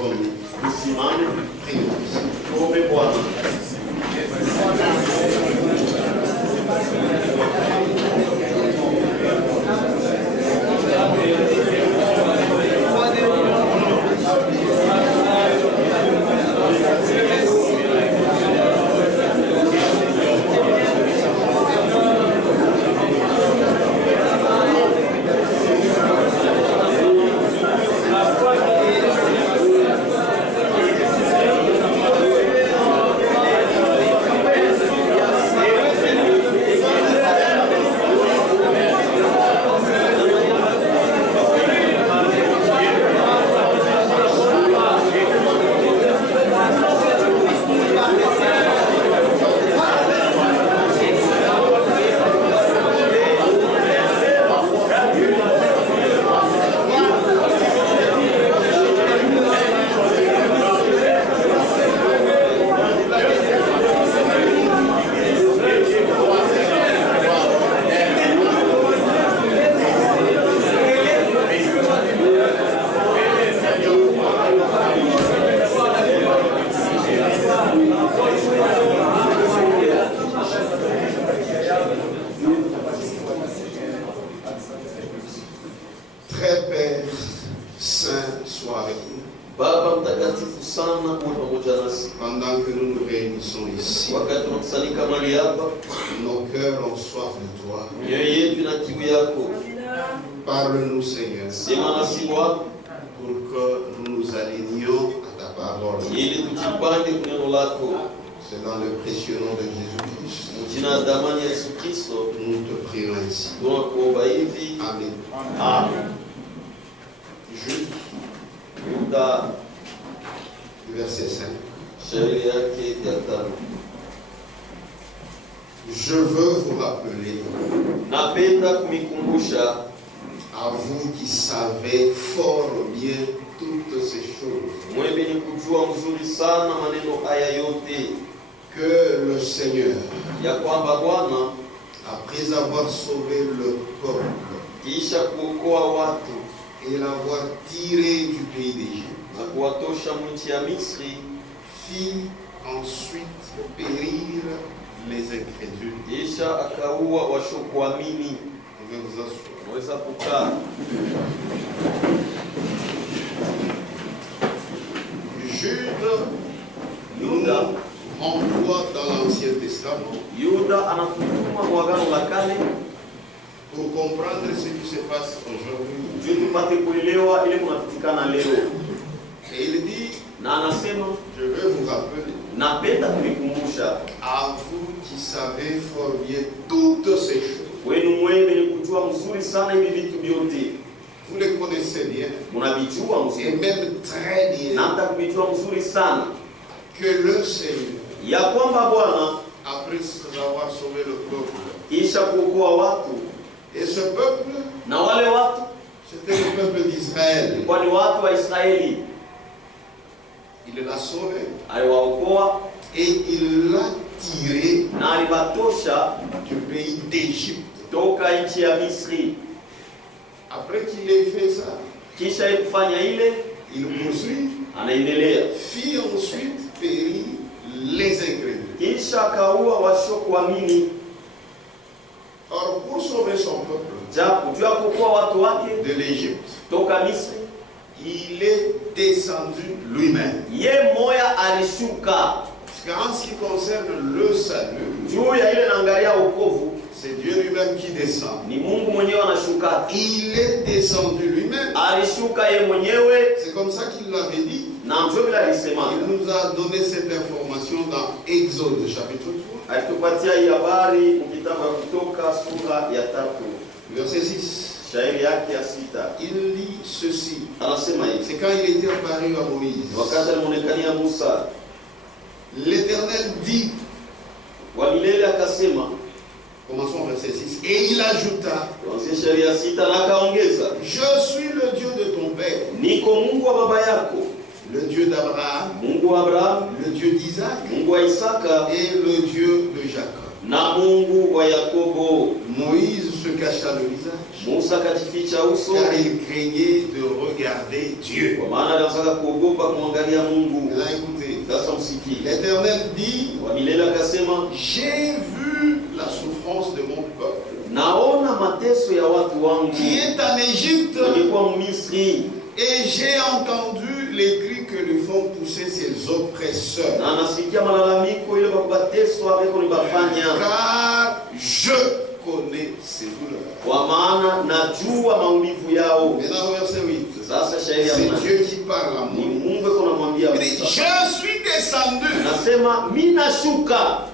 Lèvons-nous. Tusimame. Prions. Tuombe Bwana. Pendant que nous nous réunissons ici, nos cœurs ont soif de toi. Parle-nous, Seigneur, pour que nous nous alignions à ta parole. C'est dans le précieux nom de Jésus-Christ. Nous te prions ainsi. Amen. Amen. Jude, verset 5. Je veux vous rappeler, à vous qui savez fort bien toutes ces choses, que le Seigneur, après avoir sauvé le peuple et l'avoir tiré du pays d'Égypte, fit ensuite périr les incrédules. Jude nous renvoie dans l'Ancien Testament pour comprendre ce qui se passe aujourd'hui. Et il dit, je veux vous rappeler, à vous qui savez fort bien toutes ces choses. Vous les connaissez bien, et même très bien, que le Seigneur, après avoir sauvé le peuple, et ce peuple, c'était le peuple d'Israël. Il l'a sauvé et il l'a tiré du pays d'Égypte. Après qu'il ait fait ça, il poursuit, fit ensuite périr les incrédules. Or, pour sauver son peuple de l'Égypte, il est descendu lui-même. Parce qu'en ce qui concerne le salut, c'est Dieu lui-même qui descend. Il est descendu lui-même. C'est comme ça qu'il l'avait dit. Il nous a donné cette information dans Exode chapitre 3. Verset 6. Il dit ceci. C'est quand il était apparu à Moïse. L'Éternel dit, commençons verset 6, et il ajouta, je suis le Dieu de ton père, le Dieu d'Abraham, le Dieu d'Isaac et le Dieu de Jacob. Moïse se cacha le visage. Musa akajificha uso Car il craignait de regarder Dieu. kwa maana alitaka kuogopa kumwangalia Mungu. Maintenant écoutez, Sasa msikie. l'Éternel dit, Wa milele akasema, j'ai vu la souffrance de mon peuple naona mateso ya watu wangu qui est en Égypte, walikuwa Misri, et j'ai entendu les cris que lui font pousser ses oppresseurs. na nasikia malalamiko ile bakubateswa beko ni bafanya, Car je connais ses douleurs. kwa maana najua maumivu yao. Maintenant, verset 8. Sasa shairi ya C'est mnane. Dieu qui parle à Ni moi. Mungu eko namwambia Il dit, Musa, je suis descendu nasema mimi nashuka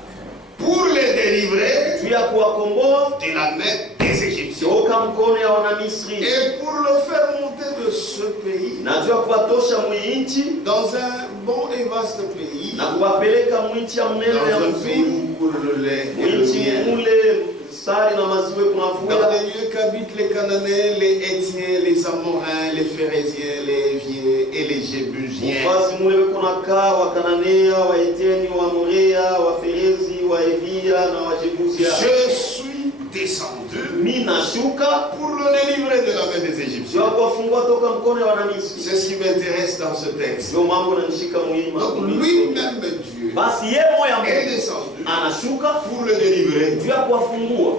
pour les délivrer juu ya kuwakomboa de la main des Égyptiens toka mkono ya wana Misri, et pour le faire monter de ce pays na juu ya kuwatosha mwinchi dans un bon et vaste pays, na kuwapeleka mwinchi ya mnene ya dans un pays mzuri, où coule le lait et le mwinchi miel. mule sari na maziwe Dans kunavuya, les lieux qu'habitent les Cananéens, les Hétiens, les Amorains, les Phérésiens, les Éviens et les Jébusiens. mfazi mule weko nakaa Wakananea, Waeteni, Wamorea, Waferezi, Waevia na Wajebuzia. Je suis descendu Mimi nashuka pour le délivrer de la main des juu Égyptiens. ya kuwafungua toka mkono ya wana Misri. C'est ce qui m'intéresse dans ce texte. Ndio mambo yananishika muhimu. Donc lui-même, Dieu, Basi yeye moya est Mungu descendu anashuka pour le délivrer. juu ya kuwafungua.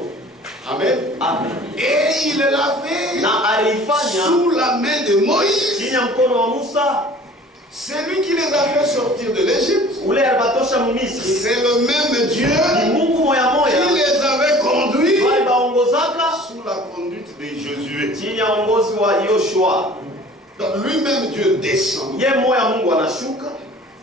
Amen. Amen. Et il l'a fait Na aliifanya sous la main de Moïse. chini ya mkono wa Musa, C'est lui qui les a fait sortir de l'Égypte. ule alibatosha Misri. C'est le même Dieu Ni Mungu moya qui moya les avait conduits wale baongozaka sous la conduite de Josué. chini ya uongozi wa Yoshua. Donc lui-même Dieu descend. Ye moya Mungu anashuka.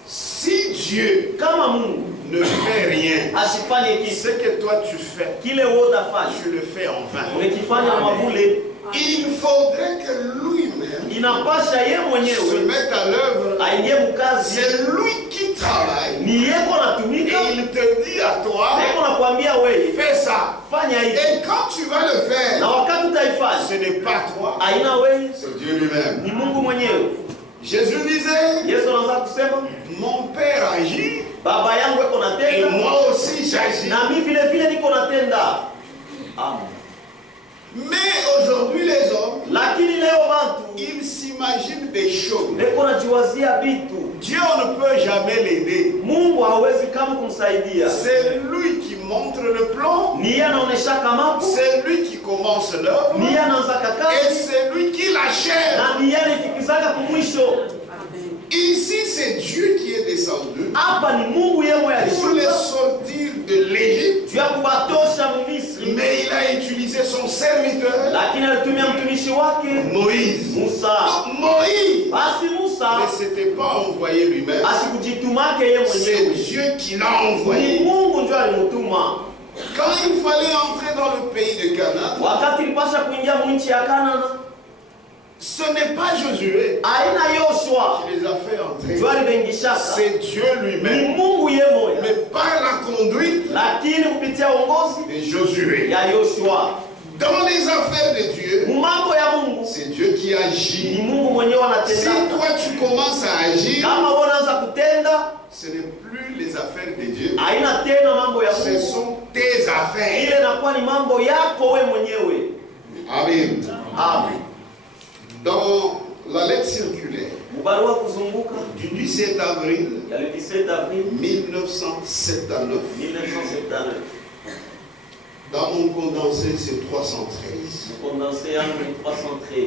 Si Dieu Kama Mungu ne fait rien, asifanye kitu, ce que toi tu fais, kile wote afanye tu le fais en vain. umekifanya mwabule. Il faudrait que lui-même Inapasha ye se mwenyewe mette à l'œuvre. aingie mkazi, C'est lui qui travaille. ni yeko Et natumika, il te dit à toi, yeko nakwambia wewe fais ça. fanya hivi, Et quand tu vas le na faire, wakati utaifanya ce n'est pas toi, aina wewe, c'est Dieu lui-même. ni Mungu mwenyewe. Jésus disait, Yesu anaanza kusema mon Père agit baba yangu eko et natenda moi aussi j'agis. na mimi vile vile niko natenda. Amen. Mais aujourd'hui les hommes, Lakini leo watu ils s'imaginent des choses. eko najiwazia vitu, Dieu on ne peut jamais l'aider. Mungu hawezi kama kumsaidia. C'est lui qui montre le plan, Ni yeye anaonesha kamapo, c'est lui qui commence l'œuvre ni yeye anaanza et kazi, c'est lui qui l'achève. na ni yeye anafikizaka kumwisho. Ici c'est Dieu qui est descendu Hapa ni Mungu yeye mwenyewe pour les alishuka sortir de l'Égypte, juu ya kubatosha Misri, mais il a utilisé son serviteur lakini alitumia mtumishi wake Moïse. Musa. Donc, Moïse, Basi mais Musa c'était pas envoyé lui-même, asikujitumake yeye c'est mwenyewe, Dieu qui l'a ni envoyé. Mungu ndio alimutuma. Quand il fallait entrer dans le pays de Canaan, Wakati ilipasha kuingia mwinchi ya Kanana, ce n'est pas Josué aina Yoshua qui les a fait entrer, ndio alibengishaka, c'est Dieu ni lui-même. Mungu yeye mwenyewe, Mais par la conduite lakini kupitia uongozi de Josué. ya Yoshua Dans les affaires de Dieu, mumambo ya Mungu c'est Dieu qui ni agit. Mungu mwenyewe Si anatenda. toi tu commences à agir, Kama wewe unaanza kutenda, ce n'est plus les affaires de Dieu, haina tena mambo ya ce Mungu, sont tes affaires. ile inakuwa ni mambo yako wewe mwenyewe. Amen. Amen. Dans la lettre circulaire Mubarua kuzunguka du 17 avril ya le 17 avril 1979, 1979, dans mon condensé, c'est 313. condensé entre 313.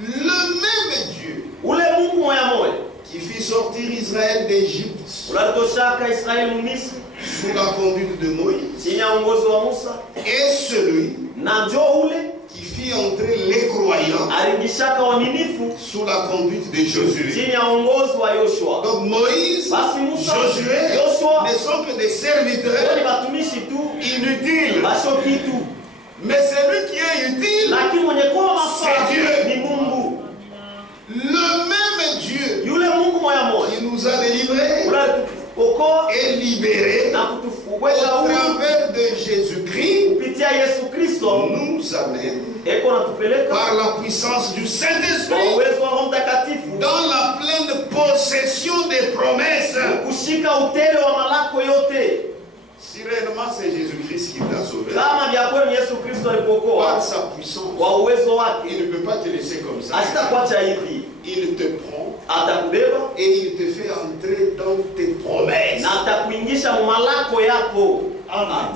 Le même Dieu Ule Mungu moya moya qui fit sortir Israël d'Égypte ulatoshaka Israeli mu Misri sous la conduite de Moïse chini ya uongozi wa Musa, est celui na njo ule qui fit entrer les croyants alingishaka waaminifu sous la conduite de Josué. chini ya uongozi wa Yoshua. Donc Moïse, Basi Musa, Josué Yoshua ne sont que des wao serviteurs ni batumishi tu, inutiles. basho kitu, Mais celui qui est utile, lakini mwenye kuwa mafaa C'est Dieu. ni Mungu. le même Dieu Yule Mungu moya moya qui nous a délivrés ule alituokoa et libérés na au kutuweka huru travers de Jésus-Christ, kupitia Yesu Kristo, nous amène eko natupeleka par la puissance du kwa Saint-Esprit uwezo wa Roho Mtakatifu dans la pleine possession des promesses. kushika utele wa malako yote. Si réellement c'est Jésus-Christ qui t'a sauvé, kama vya kweli Yesu Kristo alipokoa par sa puissance, kwa uwezo wake, il ne peut pas te laisser comme ça. asitakuacha hivi, Il te prend atakubeba et il te fait entrer dans tes promesses. na atakuingisha mu malako yako. Amen.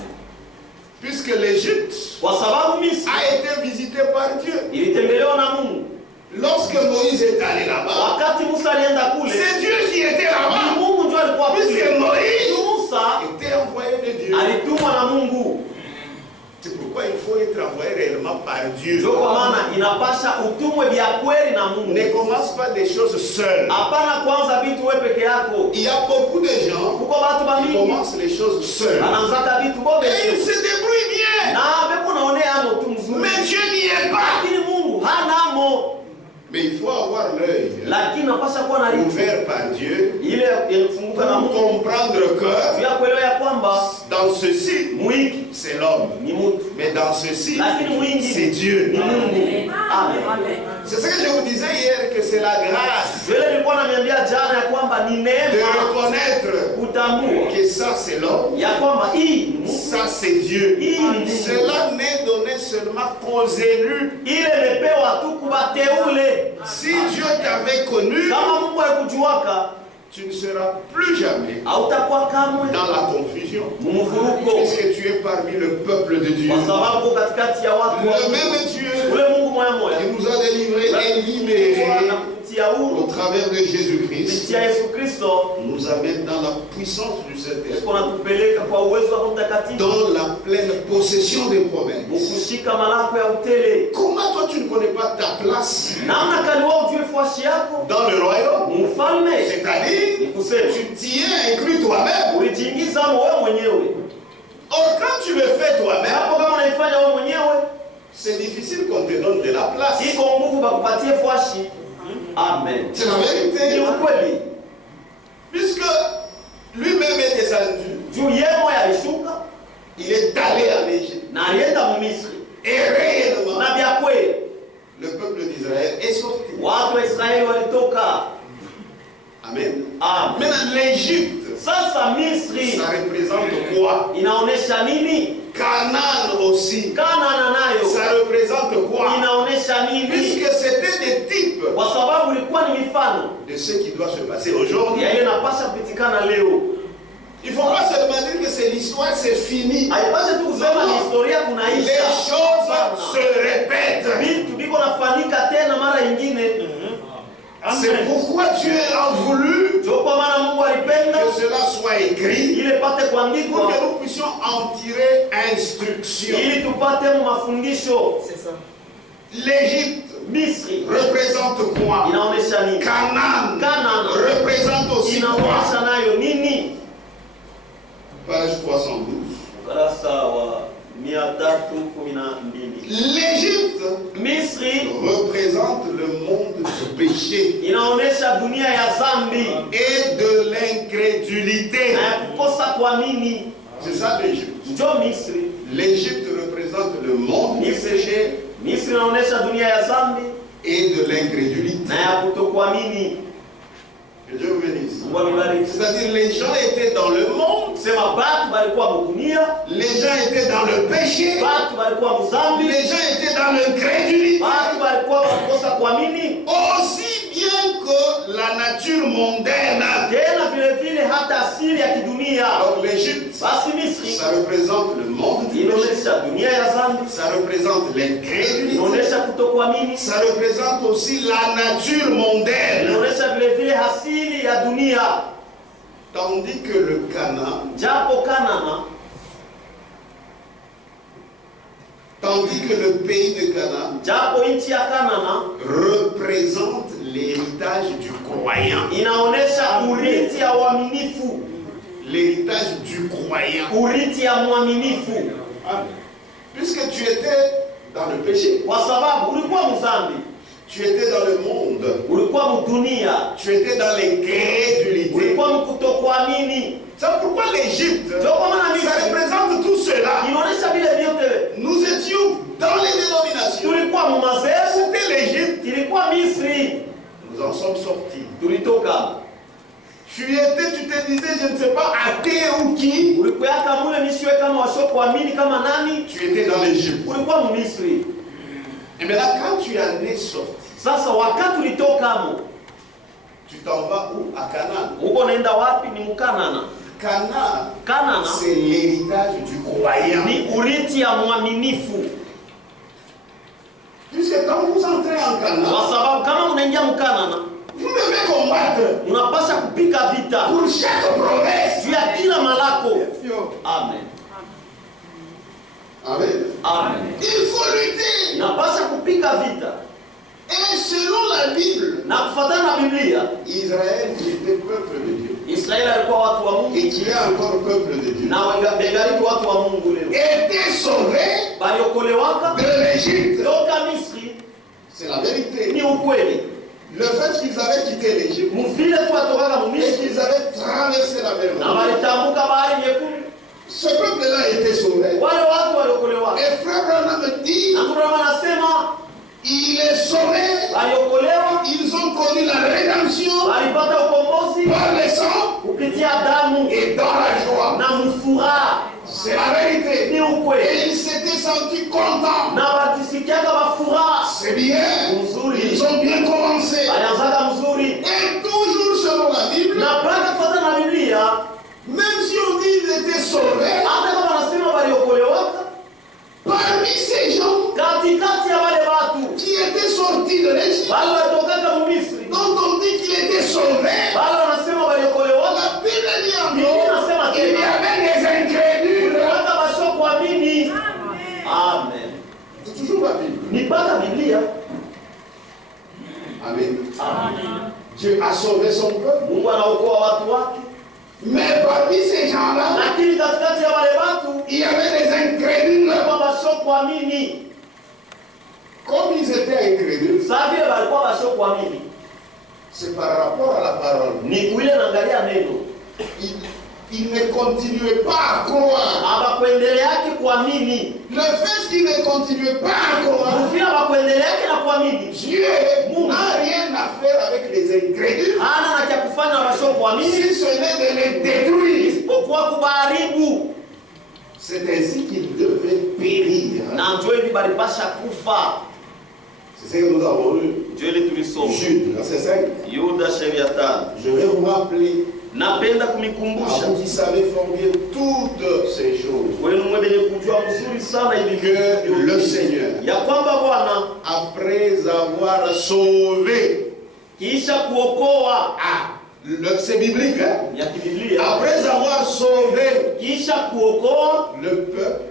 Puisque l'Égypte Kwa sababu Misri a été visitée par Dieu. ilitembelewa na Mungu. Lorsque Moïse est allé là-bas, Wakati Musa alienda kule, c'est Dieu qui était ni là-bas. Mungu ndio alikuwa Puisque kule. Moïse Musa était envoyé de Dieu. alitumwa na Mungu. C'est pourquoi il faut être envoyé réellement par Dieu. Ndio kwa maana inapasha utumwe vya kweli na Mungu. Ne commence pas des choses seules. Hapana kwanza vitu wewe peke yako. Il y a beaucoup de gens Kuko watu qui bamingi commencent les choses seuls. anaanza vitu bobe. Et ils se débrouillent bien. Na beko naonea amo tu mzuri. Mais Dieu n'y est pas. Lakini Mungu hanamo. Mais il faut avoir l'œil Lakini napasha kuwa na rifu ouvert par Dieu ile inafunguka na pour Mungu. comprendre que Pia kuelewa ya kwamba dans ceci, mwingi c'est l'homme. ni mtu. Mais dans ceci, Lakini mwingi c'est Dieu. ni Mungu. Amen. C'est ce que je vous disais hier, que c'est la grâce Vile nilikuwa namiambia jana ya kwamba ni de neema reconnaître kutambua que ça c'est l'homme, ya kwamba hii ni Mungu. ça c'est Dieu. Hii ni Mungu. Cela n'est donné seulement qu'aux élus. Ile imepewa tu kubateule. Si Dieu t'avait connu, Kama Mungu alikujuaka, tu ne seras plus jamais hautakuwa kamwe dans la confusion, mvuruko, puisque tu es parmi le peuple de Dieu. kwa sababu katikati ya watu wa Le même Dieu ule Mungu moya moya qui nous a délivrés et libérés na kutia au huru travers de Jésus-Christ kupitia Yesu Kristo, nous amène dans la puissance du Saint-Esprit, Yesu anatupeleka kwa uwezo wa Roho Mtakatifu dans la pleine possession des promesses. kushika malako ya utele. Comment toi tu ne connais pas ta place Namna kani wewe ujue fuashi yako dans le royaume? mfalme, C'est-à-dire, ni kusema tu t'y es inclus toi-même. ulijiingiza wewe mwenyewe. Or, quand tu le fais toi-même, Hapo kama unaifanya wewe mwenyewe, c'est difficile qu'on te donne de la place. iko nguvu bakupatie fuashi. Amen. C'est la Ni vérité. ukweli. Puisque lui-même est descendu, Juu yeye moya alishuka il est allé en Égypte. na alienda mu Misri. Et réellement, Na vya kweli le peuple d'Israël est sorti. watu wa Israeli walitoka. Amen. Amen. Maintenant, l'Égypte, Sasa Misri ça représente quoi? inaonesha nini? Canaan aussi, Kanana nayo ça représente quoi? inaonesha nini? Puisque c'était des types Kwa sababu ilikuwa ni mifano de ce qui doit se passer aujourd'hui. ya ile inapasha kupitikana leo. Il ne faut pas seulement dire que c'est l'histoire, c'est fini. Haipashe tu kusema ni historia Les kunaisha. choses se répètent. Vitu biko nafanyika tena mara nyingine. C'est pourquoi Dieu a voulu Ndio kwa maana Mungu alipenda que cela soit écrit ile pate pour kuandikwa que nous puissions en tirer instruction. ili tupate mafundisho. L'Égypte Misri représente quoi? inaonesha nini? Canaan Kanana représente aussi quoi? inaonesha nayo nini? Page 312. Ukurasa wa 312. L'Égypte Misri représente le monde du péché inaonesha dunia ya zambi et de l'incrédulité. na ya kukosa kuamini. C'est ça l'Égypte. Ndio Misri. L'Égypte représente le monde du Misri péché Misri inaonesha dunia ya zambi et de l'incrédulité. na ya kutokuamini. Que Dieu vous bénisse. Mungu amebariki. C'est-à-dire les gens étaient dans le monde, Sema batu balikuwa mudunia, les gens étaient dans le péché, batu balikuwa muzambi, les gens étaient dans l'incrédulité. batu balikuwa wakosa kuamini. Aussi bien que la nature mondaine. Tena vile vile hata asili ya kidunia. Donc l'Égypte, Basi Misri ça représente le monde du péché, inaonesha dunia ya zambi, ça représente l'incrédulité, inaonesha kutokuamini, ça représente aussi la nature mondaine. inaonesha vile vile asili ya dunia. Tandis que le Canaan, Japo Kanana, tandis que le pays de Canaan japo nchi ya Kanana représente l'héritage du croyant. inaonesha urithi ya uaminifu, L'héritage du croyant. urithi ya mwaminifu, Puisque tu étais dans le péché, kwa sababu ulikuwa mzambi, tu étais dans le monde, ulikuwa mdunia, tu étais dans l'incrédulité. ulikuwa mkutokuamini. C'est pourquoi l'Égypte, Ndio kwa maana ça Misri représente tout cela. inaonesha vile vyote. Nous étions dans les dénominations. Tulikuwa mumazeru, C'était l'Égypte. ilikuwa Misri, Nous en sommes sortis. tulitoka. Tu te disais, je ne sais pas, athée ou qui. Tu étais dans l'Égypte. Et maintenant, quand tu en es sorti, tu t'en vas où? À Canaan. Canaan, c'est l'héritage du croyant. Puisque quand vous entrez en Canaan, vous devez combattre pour chaque promesse. Amen. Amen. Amen. Il faut lutter. Et selon la Bible, Israël qui était peuple de Dieu et qui est encore peuple de Dieu était sauvé de l'Égypte. C'est la vérité. Le fait qu'ils avaient quitté l'Égypte et qu'ils avaient traversé la mer, ce peuple-là était sauvé. Et frère Branham me dit, il est sauvé. Ils ont connu la rédemption par le sang et dans la joie. C'est la vérité. Et ils s'étaient sentis contents. C'est bien. Ils ont bien commencé. Et toujours selon la Bible, même si on dit qu'ils étaient sauvés, parmi ces gens qui étaient sortis de l'Égypte, dont on dit qu'il était sauvé, la Bible dit encore qu'il y avait des incrédules. Amen. C'est toujours la Bible. Amen. Amen. Dieu a sauvé son peuple. Mais parmi ces gens-là, il y avait des incrédules. Comme ils étaient incrédules, c'est par rapport à la parole. Ils ne continuaient pas à croire. Le fait qu'ils ne continuaient pas à croire, Dieu n'a rien à faire avec les incrédules, si ce n'est de les détruire. C'est ainsi qu'ils devaient périr. C'est ce que nous avons lu. Jude, verset 5. Je vais vous rappeler. Vous qui savez fort bien toutes ces choses, que le Seigneur, après avoir sauvé, c'est biblique, hein? Après avoir sauvé le peuple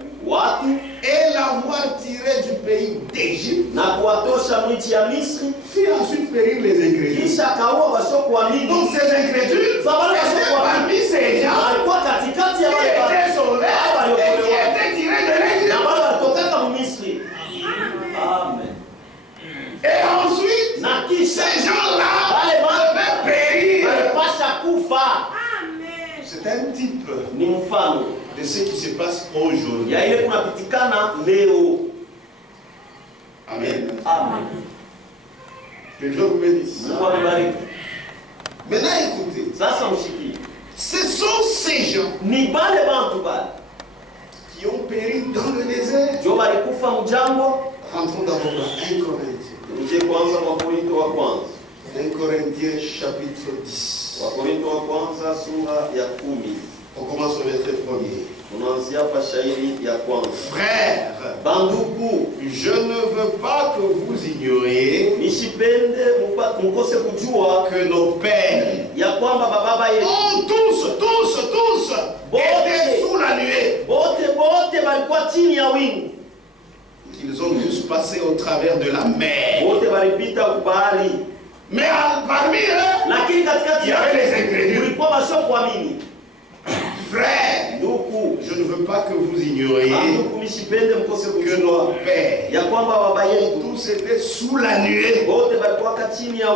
et l'avoir tiré du pays d'Égypte, fit ensuite périr les incrédules. Donc ces incrédules étaient parmi ces gens qui étaient sauvés et qui étaient tirés de l'Égypte. Amen. Et ensuite, ces gens-là devaient périr. C'est un type de ce qui se passe aujourd'hui. Amen. Amen. Que Dieu vous bénisse. Maintenant écoutez, ce sont ces gens qui ont péri dans le désert. Rentrons d'abord dans 1 Corinthiens. 1 Corinthiens chapitre 10. On commence au verset 1er. Frères, je ne veux pas que vous ignoriez que nos pères ont tous été sous la nuée. Ils ont tous passé au travers de la mer. Mais parmi eux, il y avait les incrédules. Frères, je ne veux pas que vous ignoriez que nos pères ont tous été sous la nuée.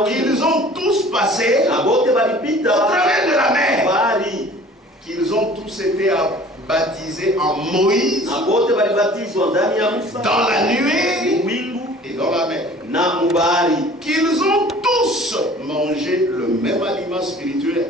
Qu'ils ont tous passé au travers de la mer. Qu'ils ont tous été baptisés en Moïse, dans la nuée et dans la mer. Qu'ils ont tous mangé le même aliment spirituel.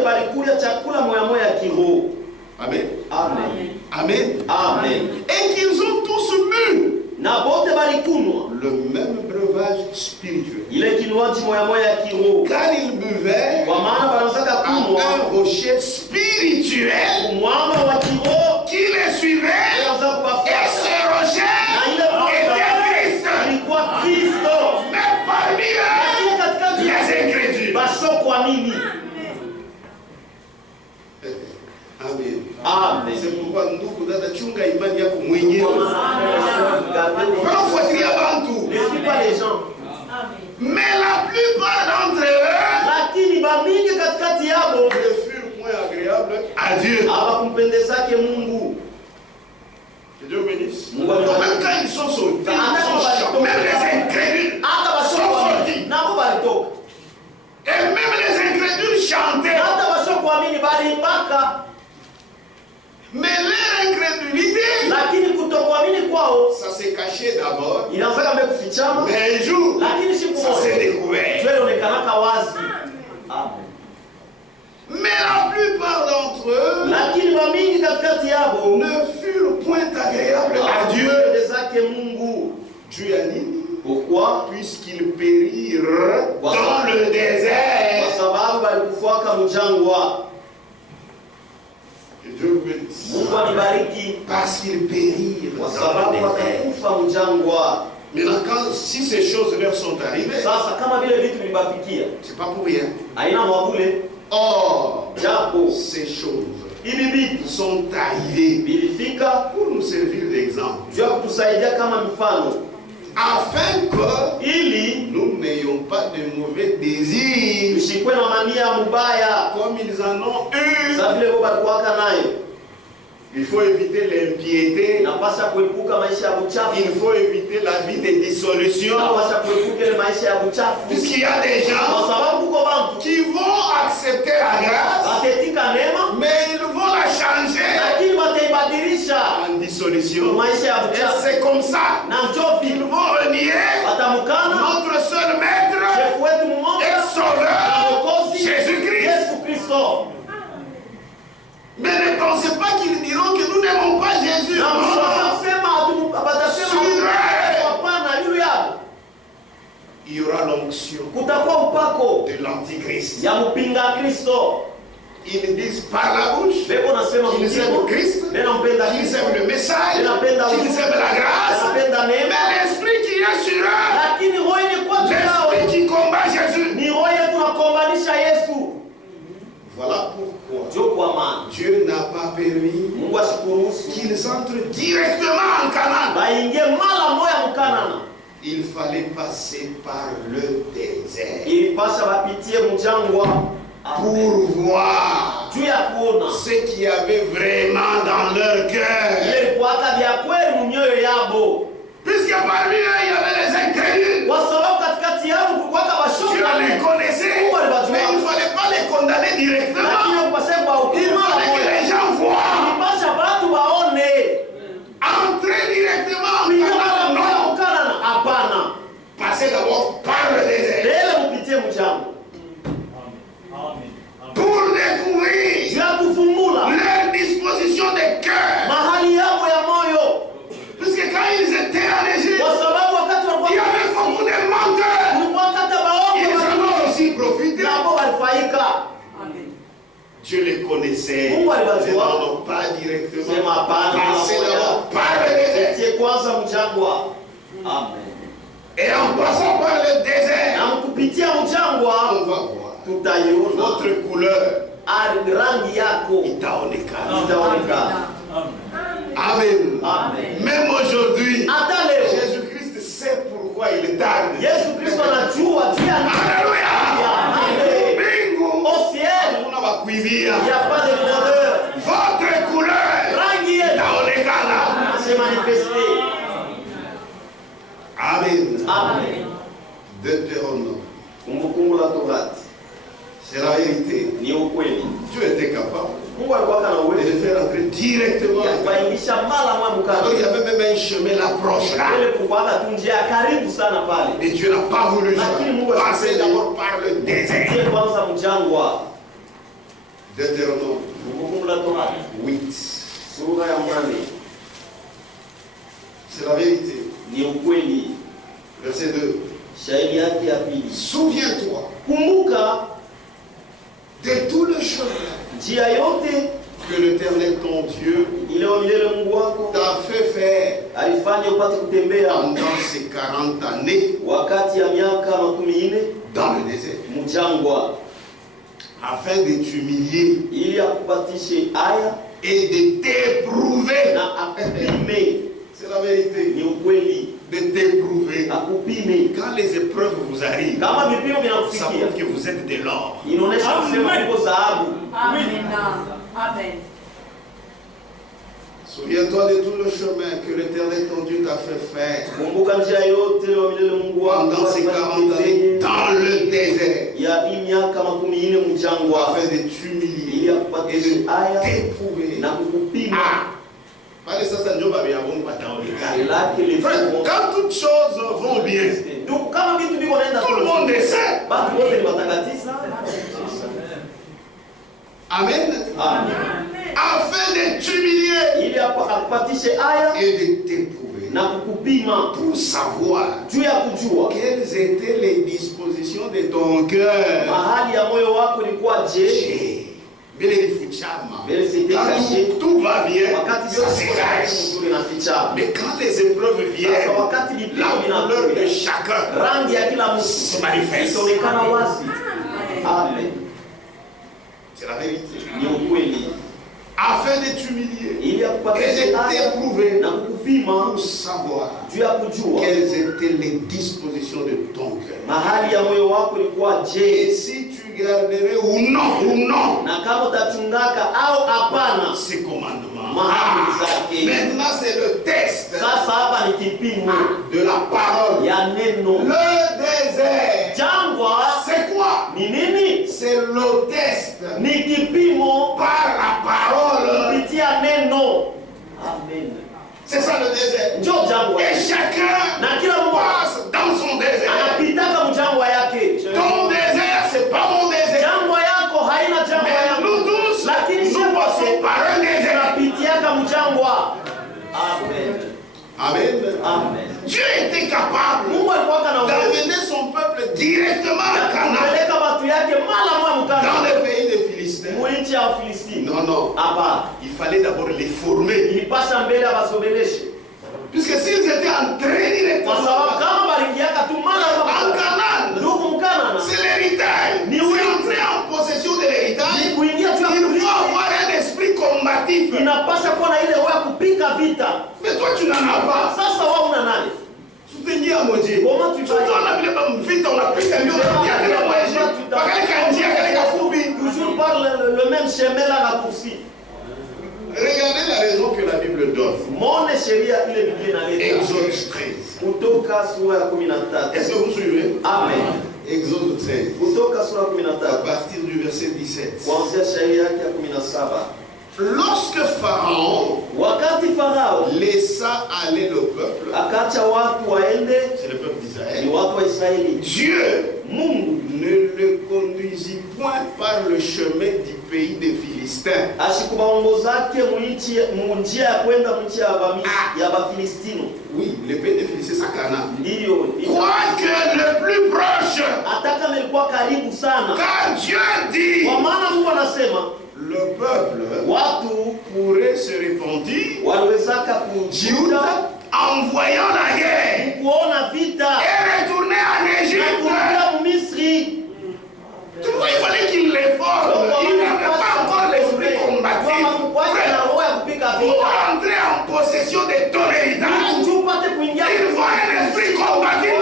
bote balikulia chakula moya moya ya kiroho. Amen. Amen. Amen. Amen. Et qu'ils ont tous bu Na bote balikunwa le même breuvage spirituel. ile kinywaji moya moya ya kiroho. Car ils buvaient Kwa maana banataka à kunwa un rocher spirituel mwamba wa kiroho qui les suivait. unaweza Et kuwafuata. ce rocher Na ile mwamba était Christ. alikuwa Kristo. Mais parmi eux, Lakini katikati ya les incrédules. basiokuamini. Amen. Amen. C'est pourquoi ndugu dada chunga imani yako mwenyewe. Ne Wanafuatilia bantu. suis pas les gens. Mais la plupart d'entre eux Lakini bamingi katikati yabo ne furent point agréables à Dieu. hawakumpendezake Mungu. Que Dieu bénisse. Mungu Donc alibariki. même quand ils sont sortis, même les incrédules Hata sont basiokuamini sortis. nabo balitoka. Et même les incrédules chantaient. Hata basiokuamini baliimbaka. Mais leur incrédulité, Lakini kutokuamini kwao ça s'est caché d'abord. inaanzaka mbele kufichama. Mais un jour, Lakini siku ça s'est moja découvert. jua ilionekanaka wazi. Amen. Mais la plupart d'entre eux Lakini bamingi katikati yabo ne furent point agréables à Dieu. hawakumpendezake Mungu. Dieu a dit, Pourquoi? puisqu'ils périrent dans le désert. Kwa sababu balikufuaka mjangwa. Que Dieu vous bénisse. Mungu anibariki. Parce qu'ils périrent Kwa dans sababu le désert. watakufa mjangwa. Maintenant, si ces choses leur sont arrivées, Sasa kama vile vitu vilibafikia, c'est pas pour rien. haina mwabule. Or, Japo ces choses hivi vitu sont arrivées vilifika pour nous servir d'exemple, juu ya kutusaidia kama mfano, afin que ili nous n'ayons pas de mauvais désirs, tushikwe na mania mubaya comme ils en ont eu. sa vile wao balikuwaka nayo. Il faut éviter l'impiété, Inapasha kuepuka maisha ya buchafu, il faut éviter la vie de dissolution, inapasha kuepuka ile maisha ya buchafu, puisqu'il y a des kwa gens sababu kuko bantu qui vont accepter la grâce, batetika neema, mais ils vont la changer lakini bataibadilisha en dissolution. maisha ya Et buchafu c'est comme ça na njovi qu'ils vont renier watamukana notre seul maître shefu wetu et mmoja na sauveur, Mwokozi Jésus-Christ. Yesu Kristo. Mais ne pensez pas qu'ils diront que nous n'aimons pas Jésus. Na Non, non. batasema batasema Sure. hapana, yule yako Il y aura l'onction kutakuwa upako de l'Antichrist. ya mpinga Kristo. Ils disent par la bouche Beko nasema qu'ils aiment Christ, neno mpenda qu'ils Kristo, aiment le message, ninapenda qu'ils aiment la grâce. napenda neema, Mais l'esprit qui est sur eux, lakini roho yenye kwa tunao l'esprit qui combat Jésus. ni roho yetu tunakombanisha Yesu. Voilà pourquoi Ndio kwa maana Dieu n'a pas permis Mungu asikuruhusu qu'ils entrent directement en Canaan. baingie mara moya mkanana, Il fallait passer par le désert ilipasha bapitie mjangwa pour voir juu ya kuona ce qu'il y avait vraiment dans leur cœur. ile kuaka vya kweli mumyoyo yabo, Puisque parmi eux, il y avait les incrédules. kwa sababu katikati yao kulikuwaka Dieu washoka, les connaissait, mais il ne fallait pas les condamner lakini directement. kupasha kwa Il hukuma fallait que les gens voient. ilipasha watu waone Entrer directement en kuingia mara Canaan, moya non. mkanana, hapana, Passer d'abord par le désert. mbele mupitie mjangwa Pour découvrir juu ya kufumbula leur disposition de cœur. mahali yao ya moyo, Puisque quand ils étaient en Égypte, kwa sababu wakati il y walikuwa avait beaucoup de menteurs. kulikuwa kata Ils baongo en ont aussi profité. nabo walifaika. Dieu les connaissait. Mungu Mais aliwajua. non, pas directement. Sema hapana, Passer d'abord par le désert. tie kwanza mjangwa. Amen. Et en passant par le désert, Na mkupitia mjangwa on va voir tutaiona votre couleur rangi yako itaonekana. itaonekana. Amen. Amen. Même aujourd'hui, Hata leo Jésus-Christ sait pourquoi il tarde. Yesu Kristo anajua juu ya Alléluia. Amen. Bingu. Au ciel, Hakuna bakuibia. il n'y a pas de fraudeur. Votre couleur Rangi yetu itaonekana. se manifester. Amen. Amen. Deutéronome. Kumbukumbu la Torati C'est la vérité. ni ukweli. Dieu était capable Mungu alikuwa kana de uwezo le faire entrer directement. ya kuingisha mara moja Alors, il y mkana. avait même un chemin l'approche là. Ile kukwaka tu njia ya karibu sana pale. Mais Dieu n'a pas voulu ça. Lakini Mungu Passer asipende. d'abord par le désert. Tie kwanza mjangwa. Deutéronome Kumbukumbu la Torati 8. sura ya 8. C'est la vérité. Ni ukweli. Verset 2. Shairi yake ya pili. Souviens-toi Kumbuka de tout le chemin njia yote que l'Éternel ton Dieu ile wa milele Mungu wako t'a fait faire alifanya upate kutembea pendant ces 40 années wakati ya miaka 40 dans le désert, mjangwa, afin de t'humilier ili akupatishe aya et de t'éprouver. na akupime. C'est la vérité. Ni ukweli, De t'éprouver. akupime. Quand les épreuves vous arrivent, Kama vipimo ça vinakufikia, prouve que vous êtes de l'or. inaonesha kusema uko dhahabu. Amen. Amen. Souviens-toi de tout le chemin que l'Éternel ton Dieu t'a fait faire Kumbuka njia yote ile wa milele Mungu wako pendant ces 40 années dans le désert, ya hii miaka 40 mjangwa, afin de ili t'humilier et akupatishe de aya t'éprouver. na kukupima. Pale sasa ndio babi ya Mungu ataonekana. Lake le Frère, quand toutes choses vont bien, Donc kama vitu viko naenda tout le monde est saint. batu wote ni watakatifu. Amen. Amen. Afin de t'humilier Ili akupatishe aya et de t'éprouver na kukupima pour savoir juu ya kujua quelles étaient les dispositions de ton cœur. mahali ya moyo wako ilikuwa je. Mbele ni fuchama. Mbele c'était Quand caché. tout va bien, Wakati ça vyote se viko cache. mzuri na ficha. Mais quand les épreuves viennent, Sasa wakati vipimo la couleur de vinakuja, chacun rangi ya kila mtu se manifeste. itaonekana wazi. Amen. C'est la vérité. Ni ukweli. Afin de t'humilier Ili et akupatishe de aya t'éprouver na kukupima pour savoir juu ya kujua quelles étaient les dispositions de ton cœur. mahali ya moyo wako ilikuwa Et je, si tu garderais ou non na kama utachungaka au hapana ces commandements. mahali zake. Maintenant, c'est le test Sasa hapa ni kipimo de la parole. ya neno. Le désert, Jangwa c'est quoi? ni nini? C'est le test Ni kipimo par la parole. kupitia neno. Amen. C'est ça le désert. Njo jangwa. Et chacun Na kila mmoja passe dans son désert. anapitaka mjangwa yake. Ton désert, c'est pas mon désert. Jangwa yako haina jangwa Mais yako. nous tous, Lakini nous passons par un désert. tunapitiaka mjangwa. Amen. Amen. Amen. Dieu était capable Mungu alikuwa kana uwezo d'amener son peuple directement à Canaan, kupeleka watu yake mara moja dans mkana le pays des Philistins. mwinchi ya Wafilisti. Non, non. Hapa Il fallait d'abord les former. ilipasha mbele abasobeleshe, Puisque s'ils étaient entraînés kwa directement sababu kama balingiaka tu mara en moja Canaan, ndugu mkana c'est l'héritage. Ni C'est oui. entrer en possession de l'héritage. ni kuingia tu ya Il faut kupiga, avoir un esprit combatif. inapasha kuwa na ile roho ya kupika vita. Mais toi, tu n'en as pas. Sasa wao una nani? Soutenir à Moji. Comment tu Surtout vas? on a vu les vite, on a pris un lieu, on a dit à la Moji. Toujours par le même chemin là la poursuit. Regardez la raison que la Bible donne. Mone sheria ile Biblia inaleta. Exode 13. Kutoka sura ya 13. Est-ce que vous suivez? Amen. Exode 13. Kutoka sura ya À 13. partir du verset 17. Kuanzia shairi yake ya 17. Lorsque Pharaon Wakati Farao laissa aller le peuple, akacha watu waende, c'est le peuple ni d'Israël, watu wa Israeli, Dieu Mungu ne le conduisit point par le chemin du pays des Philistins, ashikubaongozake munjia ya kwenda mchi ya Bafilistino. oui, le pays des Philistins, c'est Canaan. Ndiyo, Quoique le plus proche, hata kama ilikuwa karibu sana, car Dieu dit, kwa maana Mungu anasema le peuple watu pourrait se repentir waliwezaka kujuta en voyant la guerre kuona vita et retourner en na Égypte. kurudia Misri. Tu vois, il fallait qu'il les forme. Il n'avait pas encore l'esprit combatif. Pour entrer en possession de ton héritage, il faut un esprit combatif.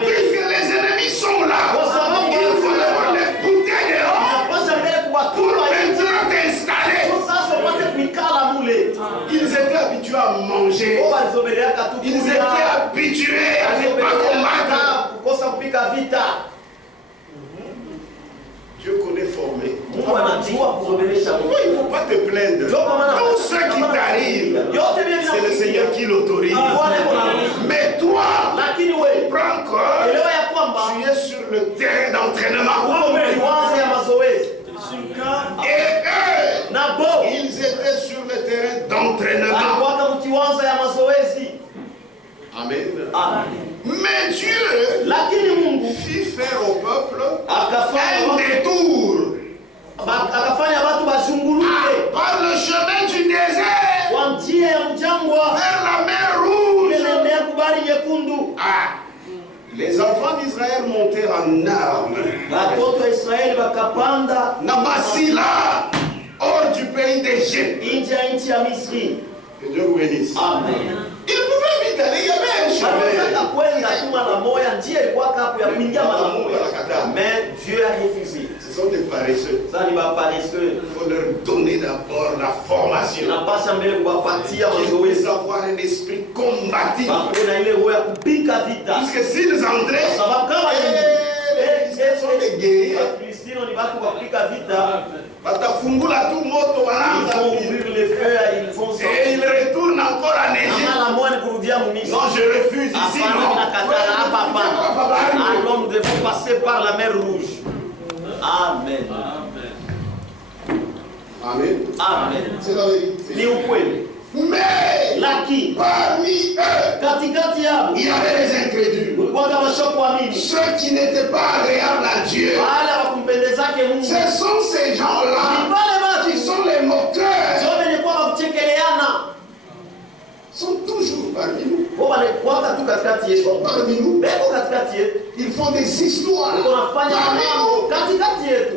Puisque les ennemis sont là, il faut d'abord les bouter dehors pour maintenant t'installer. Ils étaient habitués à manger. Ils étaient habitués à ne pas combattre. Dieu connaît former. Pourquoi il ne faut pas te plaindre? Tout ce qui t'arrive, c'est le Seigneur qui l'autorise. Mais toi, prends corps. Tu es sur le terrain d'entraînement. Amen. Amen. Mais Dieu Lakini Mungu fit faire au peuple akafanya un détour akafanya watu wazunguluke par le chemin du désert kwa njia ya mjangwa vers la mer rouge. inaendea kubali nyekundu. Les enfants d'Israël montèrent en armes. Watoto wa Israeli wakapanda Namasila, hors du pays d'Égypte. nje ya nchi ya Misri. Que Dieu vous bénisse. Amen. Ils pouvaient vite aller, il y avait un Wanataka chemin. kwenda tu mara moja, njia ilikuwa kapu ya kuingia mara moja. Mais Dieu a refusé. Ce sont des paresseux. Sasa ni waparesseux. Il faut leur donner d'abord la formation. Tunapasha mbele kuwapatia Ils mazoezi. doivent avoir un esprit combatif. Kuna ile roho ya kupika vita. Parce que s'ils entraient, Sababu kama les Philistins sont des guerriers. Wafilistini ni watu wa kupika vita. Watafungula tu moto Ils wanaanza vont kupiga. ouvrir le feu et ils vont sortir. Et ils retournent encore en Égypte. Mara moja ni kurudia Misri. Non, je refuse ici. Hapana, Non. ninakataa hapa hapana. Alors nous devons passer par la mer rouge. Amen. Amen. Amen. C'est la vérité. Ni ukweli. Mais Lakini parmi eux, katikati yao il y avait les incrédules. kulikuwa kama wasiokuamini. Ceux qui n'étaient pas agréables à Dieu. Wale hawakumpendezake Mungu. Ce sont ces Ni gens-là wale watu qui sont les moqueurs. zote walikuwa wakuchekeleana. Sont toujours parmi nous. Wao walikuwa tu katikati yetu. Parmi nous. Beko katikati yetu. Ils font des histoires. Tunafanya Parmi mambo nous. katikati yetu.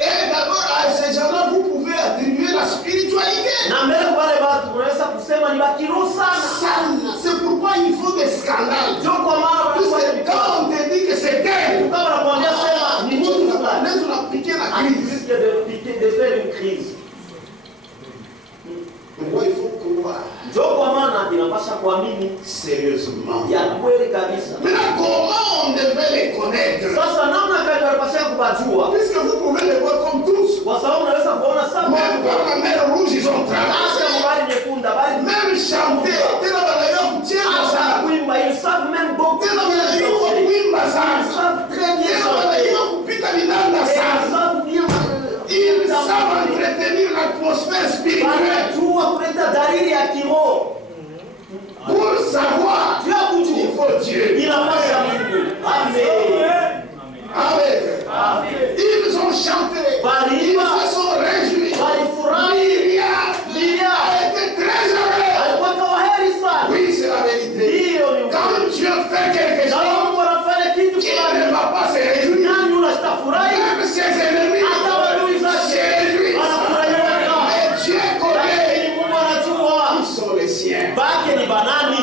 Et d'abord, à ces gens-là, vous pouvez attribuer la spiritualité. Na mbele wale watu unaweza kusema ni wakiroho sana. Sana. C'est pourquoi il faut des scandales. Ndio kwa maana Parce wanafanya que vikao. quand on te dit que c'est elle, Kama nakwambia sema ni mtu fulani. on a piqué la Il crise. risque de faire une crise. Pourquoi il faut croire Ndio kwa maana inapaswa kuamini sérieusement. ya kweli kabisa. Maintenant, comment on devait les connaître? Sasa namna gani wanapaswa kubajua? Puisque vous pouvez les voir comme tous. Kwa sababu unaweza kuona sana. Même par la mer rouge, ils ont Hata traversé. mbali nyekunda bali Même chanter. Tena banayo kucheza hata sana. kuimba ils savent même beaucoup. Tena banayo kuimba Ils sana. savent très bien Tena chanter. banayo kupika vinanda Et ils sana. savent bien Ils savent entretenir l'atmosphère spirituelle wanajua kuleta dalili ya kiroho. pour savoir. Juu ya kujua Il faut Dieu. inapaswa Mungu. Amen. Amen. Ils ont chanté. Ils se sont réjouis. Walifurahi. Myriam a été très heureuse. Alikuwa kawaheri sana. Oui, c'est la vérité. Hiyo ni Quand Dieu fait quelque na chose, Mungu anafanya kitu qui fulani. ne va pas se réjouir, Nani unastafurahi? même ses ennemis Hata wadui se zake réjouissent. wanafurahia. Mais Dieu connaît Lakini Mungu anajua qui sont les siens. bake ni banani.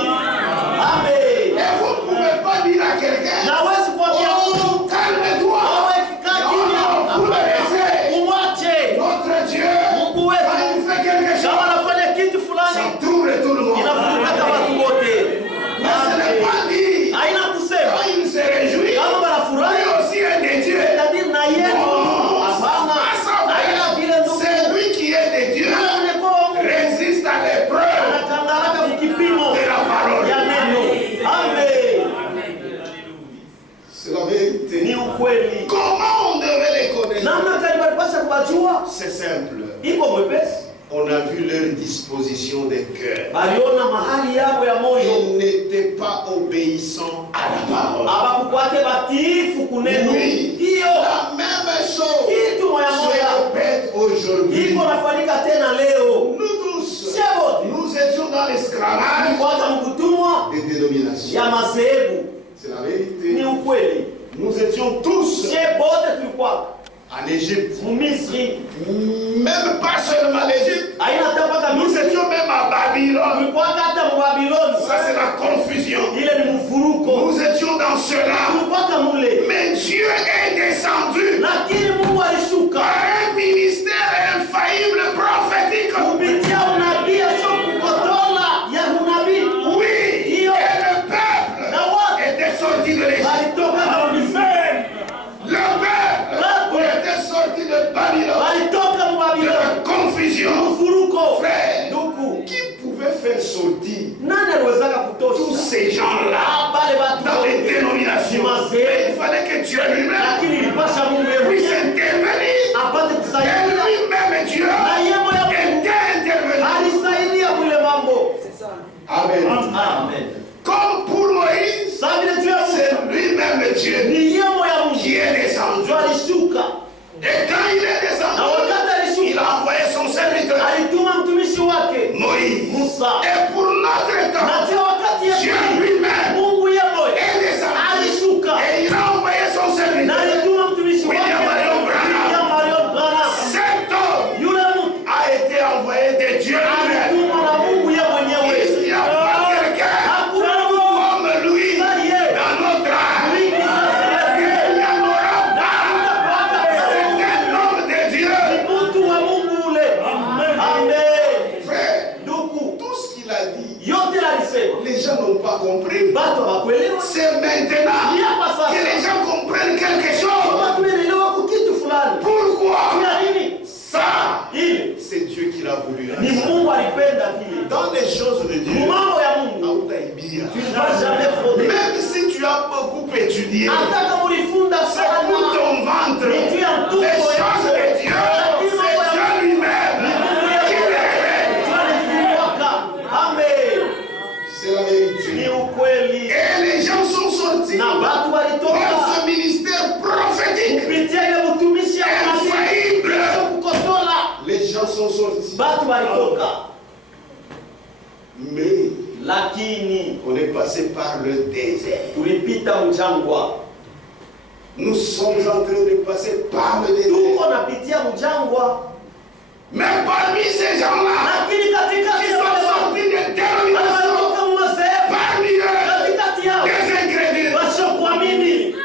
Amen. Et vous ne pouvez pas dire à quelqu'un, Nawezi kuambia oh, calme-toi. wewe kikaa kimya. Non, vous le laissez. Umwache Notre Dieu, Mungu quand wetu il fait quelque kama chose, anafanya kitu fulani ça tourne tout le monde. inafunika watu wote. Mais ce n'est pas dit. Haina kusema Quand il se réjouit, kama wanafurahi lui aussi est de Dieu. c'est-à-dire na yetu. Non, Hapana. pas ça, Haina frère. vile ndugu. C'est lui qui est de Dieu. Résiste à l'épreuve Anakandaraka mkipimo de la parole. ya neno. Amen. C'est la vérité. Ni ukweli. Comment on devait les connaître? Namna gani walipaswa kubajua? C'est simple. Iko mwepesi. On a vu leur disposition des cœurs. Waliona mahali yao ya moyo. Ils n'étaient pas obéissants à la parole. Hawakukwake batiifu kuneno. Oui. Hiyo La même chose kitu moya se moya répète aujourd'hui. iko nafanyika tena leo. Nous tous, Sio nous étions dans l'esclavage kwanza mkutumwa des dénominations. ya madhehebu. C'est la Ni vérité. ukweli. Nous étions tous Sie bote tulikuwa en Égypte. Misri. Même pas seulement l'Égypte. Haina hata mpaka Nous Misri. étions même à Babylone. Tulikuwa hata Babiloni. Ça, c'est la confusion. Ile ni mvuruko. Nous étions dans cela. Tulikuwa mule. Mais Dieu est descendu Lakini Mungu alishuka par un ministère infaillible prophétique. kupitia unabii sio kukotola ya unabii. Oui. Et le peuple Na watu était sorti de l'Égypte. walitoka na Misri. Le peuple était sorti de Babylone. Walitoka De Babiloni. la confusion. Mvuruko. Frère, Ndugu, qui pouvait faire sortir nani aliwezaka tous kutosha? ces gens-là Bale watu dans les wote. dénominations? Mazee. Mais il fallait que Dieu lui-même Lakini ilipasha Mungu yeye puisse mwenyewe intervenir. apate Et kusaidia. lui-même, Dieu, Na yeye mwenyewe était intervenu. alisaidia mwile mambo. Dieu ni yemo ya Mungu qui est descendu. ndio alishuka. Et quand il est Na descendu, wakati il alishuka a envoyé son serviteur, alituma mtumishi wake Moïse. Musa. Et pour notre Na temps, tena wakati Dieu yetu lui-même Mungu yemo est descendu. alishuka Et il a envoyé son na serviteur. alituma mtumishi wake William Marion Branham. William Marion Branham. Cet homme Yule mtu a été envoyé de Dieu lui-même. alitumwa na Mungu yeye mwenyewe. Il n'y a pas quelqu'un Hakuna mtu comme lui dans notre âge. Il n'y en aura pas. C'est un homme de Dieu. mtu wa Mungu ule. Amen. Frère, Ndugu, tout ce qu'il a dit, yote alisema les gens n'ont pas compris. watu hawakuelewa. C'est maintenant Ni hapa que les sasa gens comprennent quelque chose. watu wanaelewa kwa kitu fulani. Pourquoi? Kuna nini? Ça, Ili c'est Dieu qui l'a voulu. ni Mungu alipenda vile. Dans les choses de Dieu, Mambo ya Mungu hautaibia. tu ne vas jamais frauder. Même si tu as beaucoup étudié, Hata kama ulifunda c'est pour sana ton ventre. ni juu ya Les mtumbo choses yako. de Dieu, c'est Dieu lui-même qui les révèle. Alifunuaka. Amen. C'est la vérité. Ni ukweli. Et les gens sont sortis Na watu par walitoka ce ministère prophétique kupitia ile utumishi ya unabii. infaillible. Kukotola. Les gens sont sortis. Watu walitoka. Mais Lakini on est passé par le désert. tulipita mjangwa. Nous sommes en train de passer par le désert. Tuko napitia mjangwa. Mais parmi ces gens-là, Lakini katikati qui ya sont wale watu sortis des dénominations, walitoka mwazefu. parmi eux, Katikati yao des incrédules, wasiokuamini.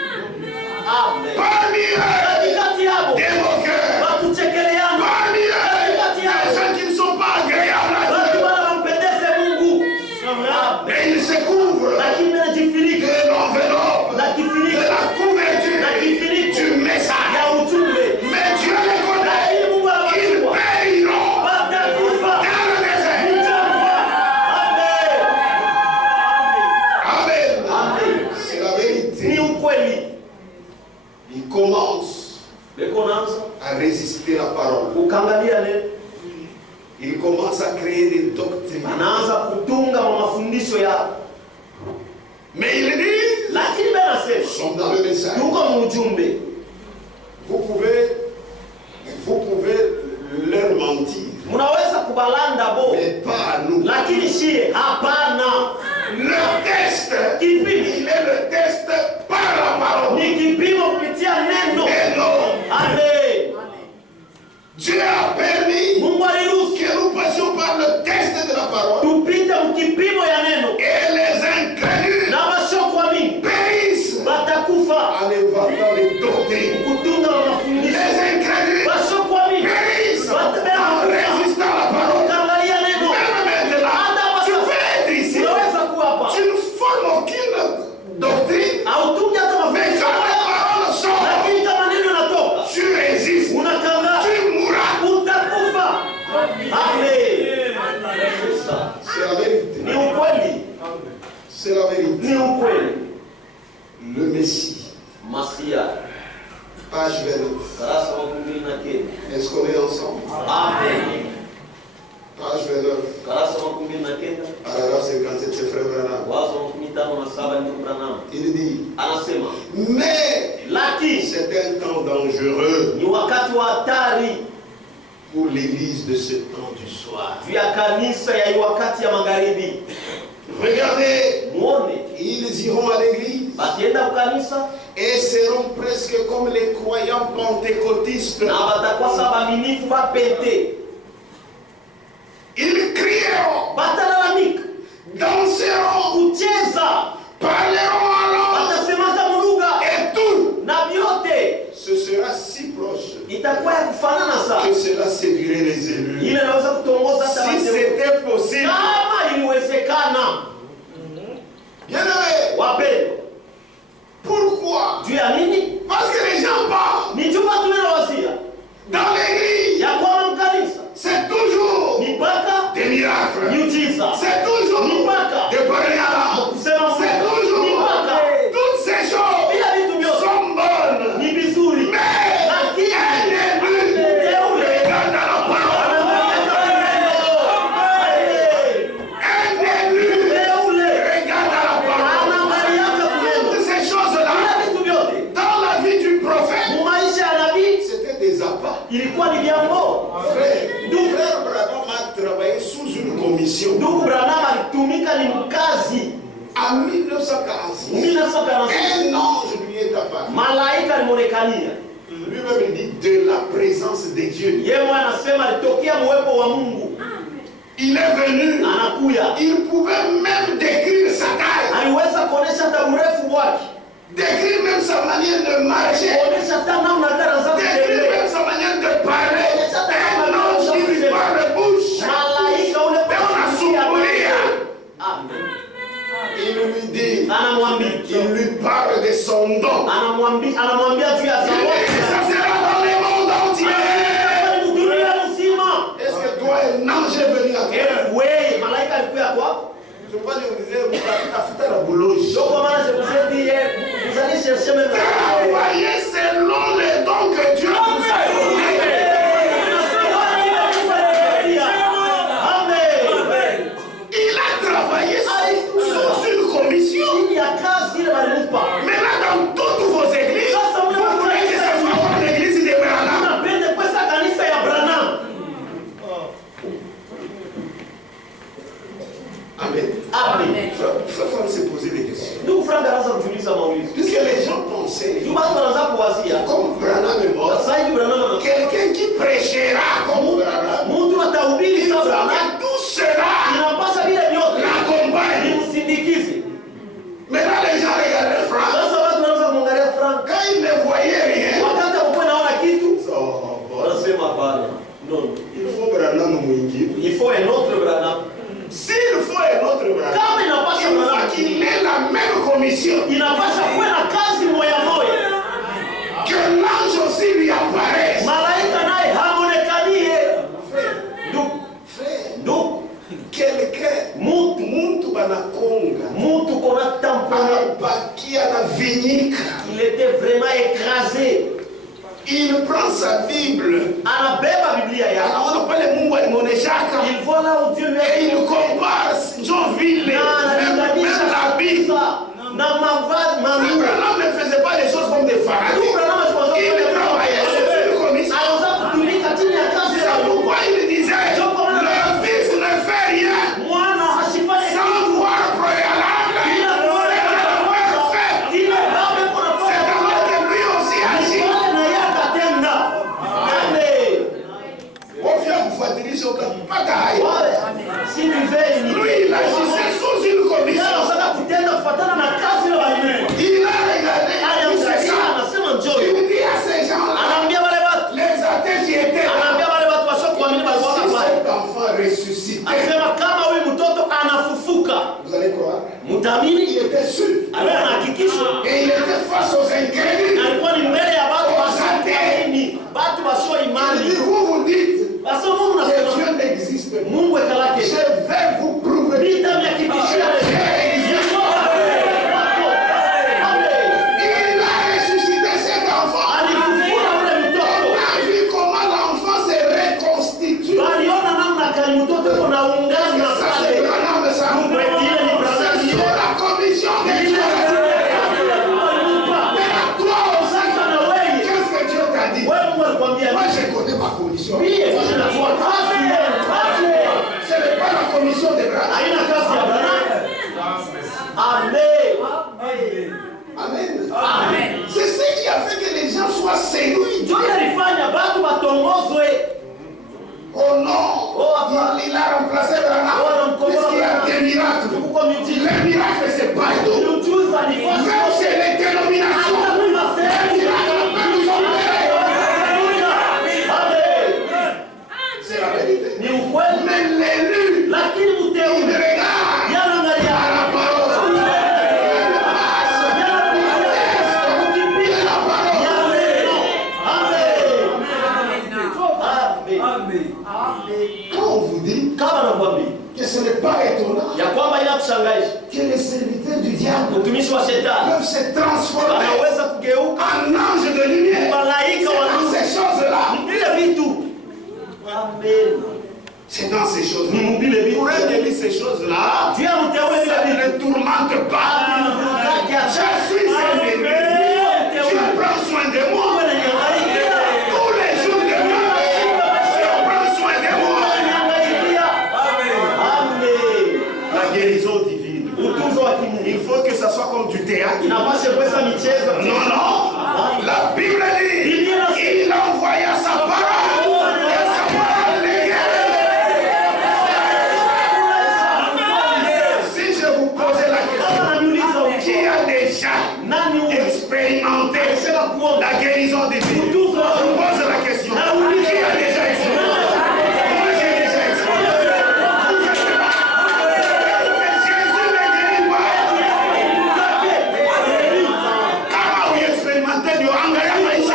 Amen. parmi eux, Katikati yao des moqueurs, wakuchekeleana. parmi eux, des gens qui ne sont pas agréables à Watu Dieu. wala wampendeze Mungu. Amen. Et ils se couvrent Lakini anajifunika de l'enveloppe, na de kifuniko la na couverture kifuniko du message. ya ujumbe. Mais Dieu les connaît. Lakini Mungu Ils anawajua. périront Watakufa dans le désert. mjangwa. Amen. Amen. Amen. C'est la Ni vérité. ukweli. Ils commencent Beko naanza à résister la parole. ukaangalia neno, Ils commencent à créer des doctrines. anaanza kutunga mafundisho ya, Mais ils disent, lakini bwana nous anasema sommes dans le message. tuko mujumbe. Vous pouvez leur mentir, Mnaweza kubalanda bo, mais pas à nous. lakini shie hapana. Le test, Kipimo il est le test par la parole. ni kipimo kupitia neno. Et non, Amen. Dieu a permis Mungu aliruhusu que nous passions par le test de la parole. tupite mkipimo ya neno, Et les incrédules na wasiokuamini périssent watakufa en inventant des doctrines. kutunga mafundisho. Les incrédules Wasiokuamini périssent en watakufa résistant à la parole. ukaangalia neno. Même maintenant, tu peux être ici. Unaweza kuwa hapa Tu ne formes aucune doctrine, hautungi hata mais mafundisho, quand la parole sort, lakini kama neno natoka tu résistes, unakangaa, tu mourras. utakufa. Amen. C'est la vérité. Ni ukweli, C'est la vérité. ni ukweli. Le Messie, Masia page 29. darasa wa 19. Est-ce qu'on est ensemble? Amen. Page 29. Darasa wa 19 Paragraphe 57, c'est Frère Branham. wazo wa 15 ndio Branham Il dit, anasema, mais lakini c'est un temps dangereux ni wakati wa hatari pour l'église de ce temps du soir. juu ya kanisa ya hii wakati ya magharibi. Regardez, Muone ils iront à l'église batienda kukanisa et seront presque comme les croyants pentecôtistes. na batakuwa sa baminifu bapente, Ils crieront, batalalamika, danseront, kucheza, parleront en langue batasemaka mulugha et tout. na vyote. Ce sera si proche Itakuwa ya kufanana que sana, cela séduirait les élus. ile inaweza kutongoza hata Si wateule. c'était possible. Kama iliwezekana, Bien-aimés, wapendwa, pourquoi? juu ya nini? Parce que les gens parlent. Ni juma tunawazia Dans l'église, ya kwamba mkanisa c'est toujours ni mpaka des miracles. miujiza, C'est toujours ni mpaka de parler à l'âme. kusema C'est Mungu, toujours ni mpaka toutes ces choses bila vitu vyote sont bonnes. ni vizuri, Mais lakini un élu teule regarde la parole. Un élu En 1946, 1946 un ange lui est apparu. malaika alimonekania. Lui-même dit de la présence de Dieu. Yeye anasema alitokea mwepo wa Mungu. Il est venu. Anakuya. Il pouvait même décrire sa taille. Aliweza kuonesha hata urefu wake. Décrire même sa manière de marcher. Kuonesha hata namna gani za Décrire kutembea. même sa manière de parler. Un ange qui lui parle bouche. Malaika ule Amen. Il lui dit, Anamwambia. il lui parle de son don. Anamwambia juu ya zawadi. Ça sera dans le monde entier. Dunia nzima. Est-ce que toi, un ange est venu à toi? Wewe malaika alikuja kwako? Je ne peux pas dire, vous disiez, vous avez la boulogne. Donc comment je vous ai dit, vous allez chercher même travailler selon les dons que Dieu vous a donnés. Il a travaillé sous une commission. Mais là, dans toutes vos églises, vous voulez que ce soit comme l'église de Branham. Amen. Amen. Frère, se poser des questions. Puisque les gens pensaient, comme Branham est mort, quelqu'un qui prêchera comme Branham, il faut que tout cela l'accompagne. Mais là, les gens regardaient Franck. Quand ils ne voyaient rien, il faut Branham Mwingi. Il faut un autre Branham. S'il faut un autre Branham, il faut qu'il ait la même commission. Que l'ange aussi lui apparaisse. Frère, quelqu'un, Muntu Banakonga, qui a la vinique, il était vraiment écrasé. Il prend sa Bible. On appelle le Mungu alimoneshaka. Il voit là où Dieu lui a et il compare Jean-Ville, même la Bible. Abraham ne faisait pas les choses comme des pharaons. Il travaillait sur une commission. C'est pourquoi il disait, le fils ne fait rien sans voir préalable. C'est alors que lui aussi agit. Lui, il agissait sous une commission. Il a regardé, il dit à ces gens-là, les athées qui étaient là, si cet enfant ressuscité, vous allez croire, il était sûr. Et il était face aux incrédules, aux athées. Il dit, vous dites que Dieu n'existe pas. Je vais vous prouver. Il a ressuscité cet enfant. On a vu comment l'enfant s'est reconstitué. Ça c'est Branham, ça. C'est sur la commission de Dieu. Mais toi aussi, qu'est-ce que Dieu t'a dit? Moi je connais ma commission. Ce n'est pas la commission de Branham. Amen. Amen. C'est ce qui a fait que les gens soient séduits. Oh non, il a remplacé Branham. Puisqu'il y a des miracles. Les miracles, c'est partout. Même chez les dénominations. Les miracles peuvent nous opérer. C'est la vérité. Mais l'élu, il regarde à la parole. Quand on vous dit que ce n'est pas étonnant que les serviteurs du diable peuvent se transformer en ange de lumière, c'est dans ces choses-là. C'est dans ces choses-là. Pour établir ces choses-là, ça ne tourmente pas. Je suis un ennemi. Dieu prend soin de moi. Tous les jours de ma vie, Dieu prend soin de moi. La guérison divine. Il faut comme du théâtre. inapasha kuwa michezo. Non, non. La Bible dit, il envoya sa parole et sa parole est guérie. Si je vous posais la question, qui a déjà expérimenté la guérison des vies? Je vous pose la question. Qui a déjà expérimenté? Moi, j'ai déjà expérimenté. Jésus ne guérit pas. Comment vous expérimentez du engagement?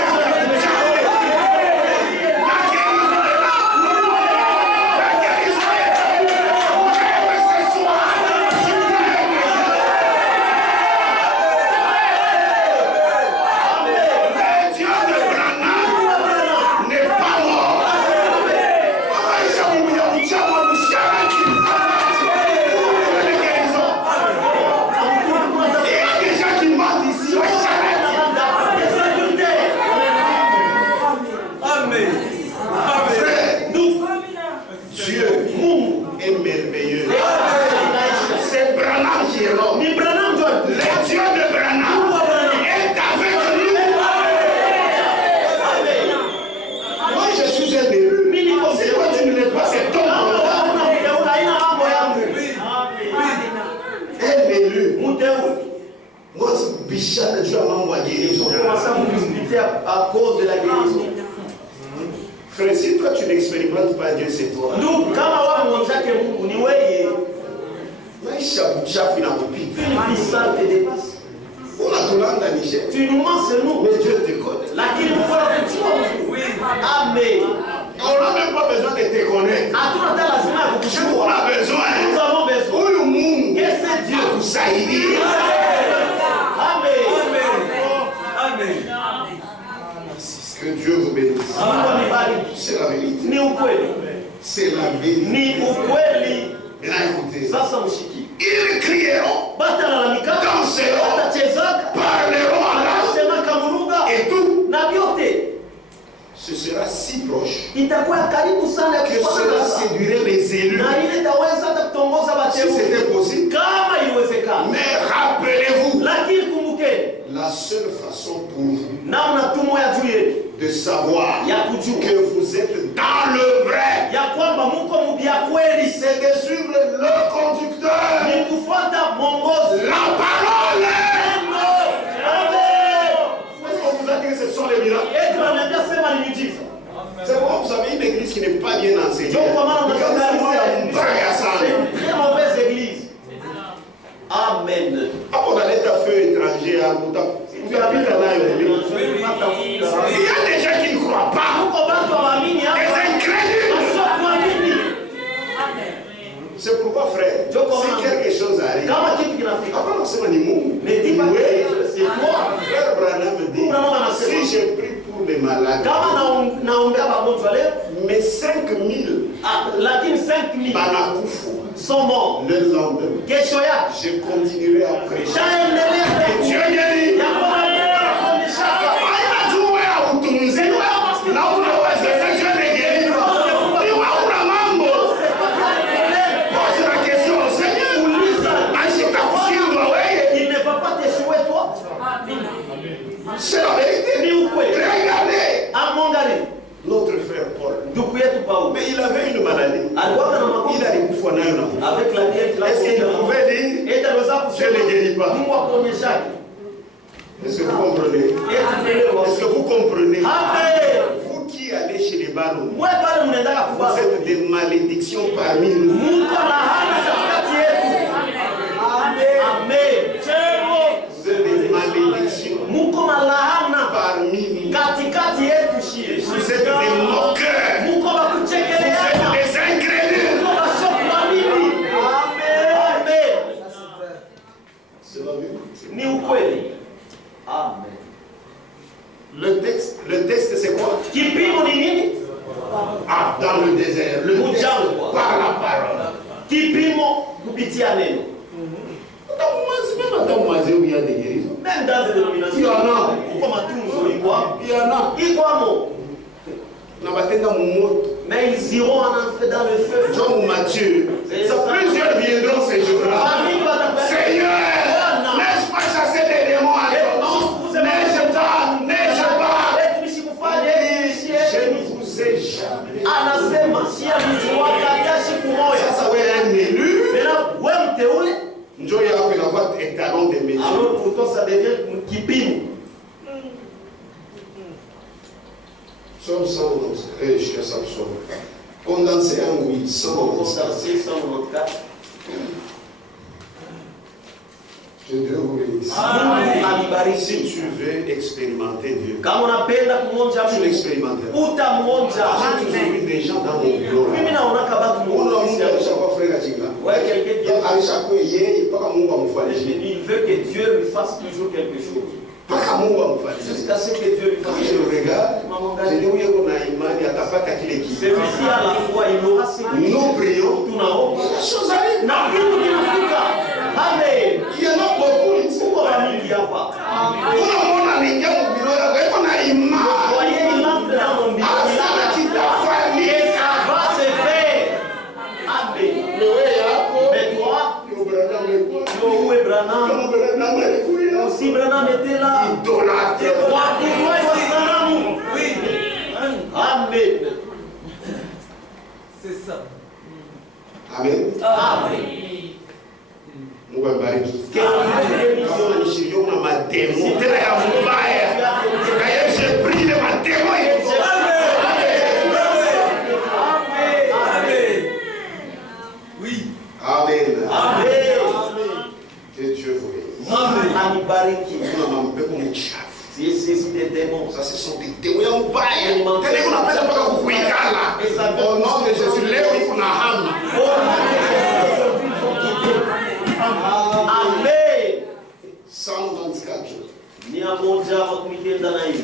À cause de la guérison. Frère, si toi tu n'expérimentes pas Dieu, c'est toi. Nous, kama wa mwanzake Mungu ni wewe. Maisha buchafu na kupita. Une vie sale te dépasse. Unatulanda Niger. Tu nous mens sur nous. Mais Dieu te connaît. Lakini Mungu anakujua. Amen. On n'a même pas besoin de te connaître. Hatuna hata lazima ya kukujua. On a besoin. Nous avons besoin. Huyu Mungu. Qu'est-ce que Dieu kusaidia. Amen. Amen. Que Dieu vous bénisse. C'est la vérité. Ni ukweli. C'est la vérité. Ni ukweli. Maintenant écoutez. Sasa mshiki. Ils crieront, danseront, parleront en langue et tout. Na vyote. Ce sera si proche itakuwa karibu sana que cela séduirait les élus. Na ile itaweza hata kutongoza Si wateule. c'était possible. Kama iwezekana. Mais rappelez-vous. Lakini kumbukeni. La seule façon pour vous namna tu moya tu yetu de savoir que vous êtes dans le vrai, ya kwamba muko mubia kweli, c'est de suivre le conducteur, ni kufuata mwongozi, la parole. Amen. Est-ce qu'on vous a dit que ce sont les miracles? Et tu m'as sema ni miujiza. C'est pourquoi vous avez une église qui n'est pas bien enseignée. Donc comment on a C'est une très mauvaise église. Amen. Après on a l'état feu étranger à Bouta. Il y a des gens qui ne croient pas. Des incrédules. C'est pourquoi, frère, si quelque chose arrive, après on se dit, c'est moi. Frère Branham me dit, si j'ai pris pour les malades, mais 5000 sont morts. Le lendemain, je continuerai à prêcher. Et Dieu guérit. C'est la vérité. Regardez. Notre frère Paul. Mais il avait une maladie. Il a des coups Est-ce qu'il pouvait dire je ne guéris pas? Est-ce que vous comprenez? Est-ce que vous comprenez? Vous qui allez chez les ballons, vous êtes des malédictions parmi nous. Vous êtes des malédictions parmi nous. Vous êtes des moqueurs. Vous êtes des incrédules. C'est la vérité. Amen. Le texte c'est quoi? Ah, dans le désert. Le texte par la parole. Kipimo kupitia neno. Même dans où il y a des guérisons. Même dans les dénominations. Il y en a. Il y en a. Mais ils iront en enfer dans le feu. Jean ou Matthieu. Plusieurs viendront ces jours-là. Seigneur, n'est-ce pas ça toi ça devient kipimo. Psaume 194, jusqu'à ça psaume. Condensé en 8, 194. Je Dieu vous bénisse. Si tu veux expérimenter Dieu, tu l'expérimentes. J'ai toujours vu des gens dans mon bureau. Il veut que Dieu lui fasse toujours quelque chose. Jusqu'à ce que Dieu lui fasse. Je le regarde, je dis oui, on a imani, celui-ci à la fois il aura ce que nous prions, la chose arrive. Amen. Il y en a beaucoup, il faut Il n'y a pas. Voyez, il entre dans mon bureau. Et ça va se faire. Amen. Mais toi, où est Branham? Si Branham était là, c'est toi qui dois être Branham. Oui. Amen. C'est ça. Amen. Amen. Mungu abariki. Kama nishirikiana na mademo tena ya mbaya. Kaya je prie de mademo. Amen. Oui. Amen. Amen. Que Dieu vous bénisse. Amen. Anibariki. Kuna mambo mchafu. C'est des démons. Ça ce sont des démons ya mbaya. Tena kuna pesa mpaka kukuikala. Au nom de Jésus leo iko na hama. Amen. 124.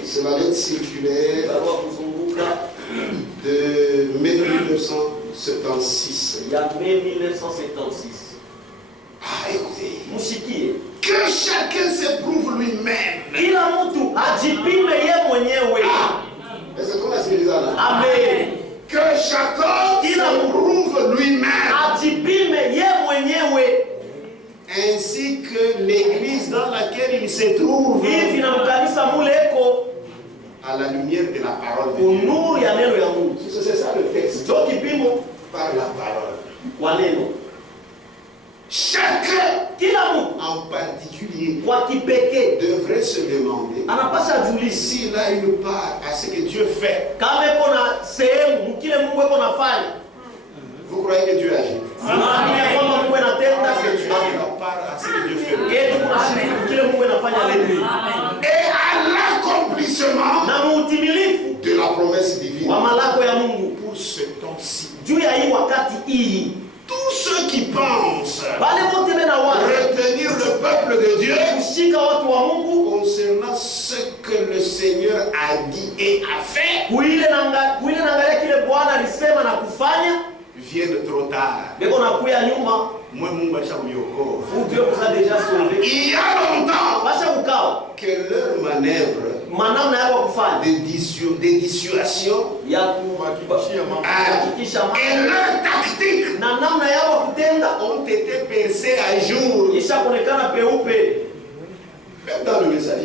C'est la lettre circulaire de mai 1976. Il y a mai 1976. Ah, écoutez. Que chacun s'éprouve lui-même. Kila mtu ajipime yeye mwenyewe. Est-ce que on a civilisé là? Amen. Que chacun s'éprouve lui-même. Ajipime yeye mwenyewe. Ainsi que l'église dans laquelle il se trouve. Hivi na mkanisa muleko à la lumière de la parole de Dieu. Nuru ya neno ya Mungu. C'est ça le texte. Ndio kipimo Par la parole. kwa neno. Chacun, kila mtu en particulier, kwa kipekee devrait se demander anapasha jiuliza s'il a une part à ce que Dieu fait. kama iko na sehemu kile Mungu iko nafanya. Vous croyez que Dieu agit? Unaamini kwamba Mungu anatenda? Parce que tu as une part à ce que Dieu fait. Yetu kuna kile Mungu anafanya leo. Et à l'accomplissement Na muutimilifu de la promesse divine wa malako ya Mungu pour ce temps-ci. juu ya hii wakati hii. Tous ceux qui pensent retenir le peuple de Dieu kushika watu wa Mungu concernant ce que le Seigneur a dit et a fait kuile naangalia kile Bwana alisema na kufanya viennent trop tard. beko nakuya nyuma. Moi Mungu alishakuokoa. Dieu vous a déjà sauvé. Il y a longtemps basha kukao que leur manœuvre manamna yao kufanya de dissuasion ya kuhakikisha mambo et leur tactique na namna yao kutenda ont été percées à jour. isha kuonekana peupe. Même dans le message.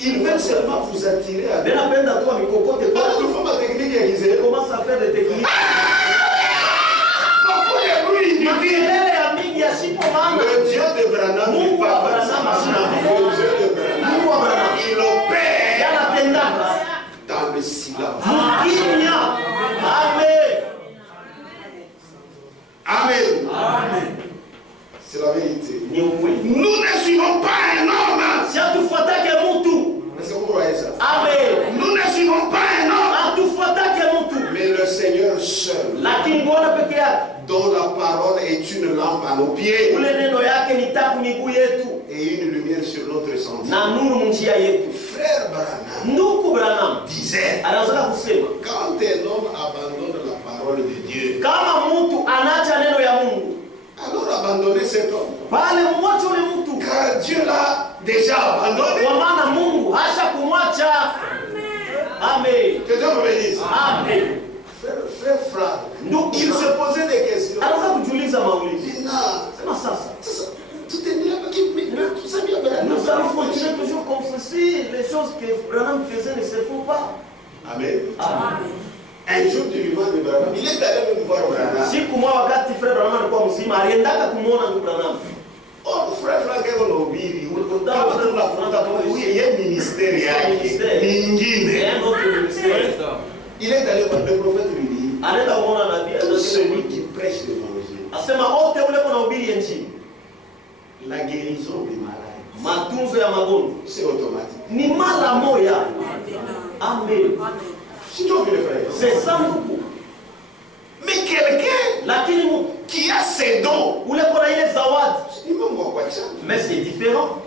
Ils veulent seulement vous attirer à Bena penda tu mikokote pas kwa de forme technique aiguisée. commence à faire des techniques. Le Dieu de Branham n'est pas comme ça. Le Dieu de Branham, il opère dans le silence. Amen. Amen. C'est la vérité. Nous ne suivons pas un homme. Est-ce que vous croyez ça? Amen. Nous ne suivons pas un homme. Mais le Seigneur seul, dont la parole est une lampe à nos pieds et une lumière sur notre sentier. Frère Branham disait, quand un homme abandonne la parole de Dieu, alors abandonnez cet homme. Car Dieu l'a déjà abandonné. Amen. Que Dieu vous bénisse. Amen. Frère Franck, il se posait des questions. Nous allons continuer toujours comme ceci. Les choses que Branham faisait ne se font pas. Amen. Amen. Un jour du vivant de Branham, il est allé me voir Branham. Siku moja wakati Frère Branham alikuwa mzima, aliendaka kumuona ndugu Branham. Oh, Frère Franck est dans l'obéi. lingine. un autre ministère. Il est allé voir le prophète lui dit, Anaenda kuona nabii, tout celui qui prêche l'évangile, asema wote ule kuna hubiri injili, la guérison des malades, matunzo ya magonjwa c'est automatique. ni mara moja. Amen. Si tu as vu le frère, C'est ça Mungu. Mais quelqu'un Lakini Mungu qui a ses dons, ule kuna ile zawadi, il m'a dit quoi ça? mais c'est différent.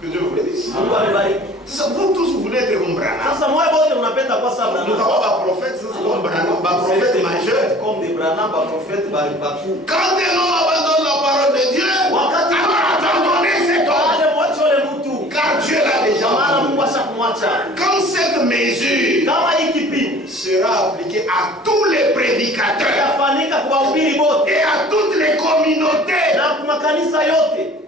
Que Dieu vous bénisse. Mungu amebariki. vous tous vous voulez être comme Branham. Sasa moyo wote unapenda kwa sababu Nous avons un prophète, c'est comme Branham, un prophète majeur. comme des Branham, ba prophète, ba bakuu. Quand un homme abandonne la parole de Dieu, Wakati alors abandonnez cet homme. wale mwache ule mtu, Car Dieu l'a déjà maana abandonné. Mungu ashakumwacha. Quand cette mesure Kama hii kipimo Sera appliqué à tous les prédicateurs yafanyika kwa wahubiri wote et à toutes les communautés, na kwa makanisa yote,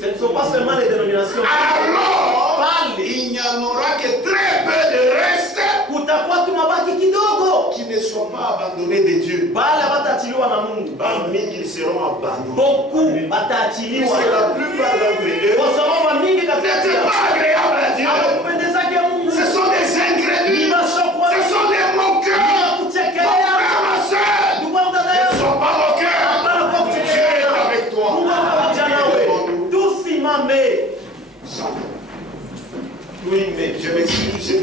ce ne sont pas seulement les dénominations. alors Pale il n'y en aura que très peu de reste kutakuwa tu mabaki kidogo, qui ne soient pas abandonnés de Dieu. bale hawataachiliwa na Mungu. Parmi ils seront abandonnés. Beaucoup Parce wataachiliwa, que la plupart d'entre eux, kwa sababu mingi katika n'était pas agréable à Dieu. hawakupendezake Mungu. Ce sont des incrédules, ce sont des moqueurs. Mon kuchekelea. frère, ma soeur, Ndugu yangu, dada ne yangu, sois pas moqueur. hapana kwa Dieu est kuchekelea. avec toi. Mungu pamoja nawe. Tusimame. oui, mais je m'excuse,